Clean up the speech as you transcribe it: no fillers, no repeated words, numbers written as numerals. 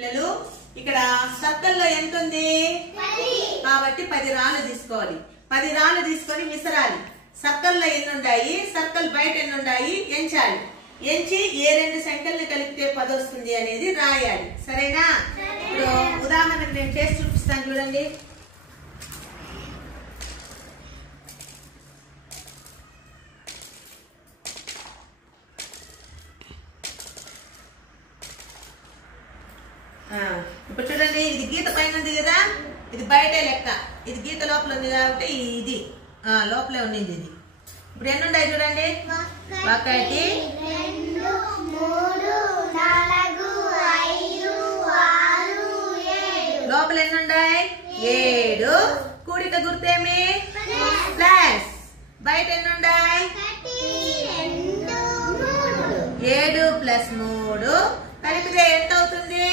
పిల్లలు ఇక్కడ సర్కిల్లో ఎంత ఉంది కాబట్టి 10 రాళ్ళు తీసుకోవాలి. 10 రాళ్ళు తీసుకొని విసరాలి. సర్కిల్లో ఎన్ని ఉన్నాయి, సర్కిల్ బయట ఎన్ని ఉన్నాయి ఎంచాలి. ఎంచి ఏ 2 సంఖ్యల్ని కలిపితే 10 వస్తుంది అనేది రాయాలి. సరేనా? ఇప్పుడు ఉదాహరణకు నేను చేసి చూపిస్తాను చూడండి. ఇప్పుడు చూడండి, ఇది గీత పైన ఉంది కదా, ఇది బయటే లెక్క. ఇది గీత లోపల ఉంది కాబట్టి ఇది లోపలే ఉండింది. ఇది ఇప్పుడు ఎన్ని ఉన్నాయి చూడండి. 1 2 3 4 5 6 7 లోపల ఎన్ని ఉన్నాయి 7. కూడిక గుర్తేమి ప్లస్. బయట ఎన్ని ఉన్నాయి 7 + 3 కలిపితే ఎంత అవుతుంది?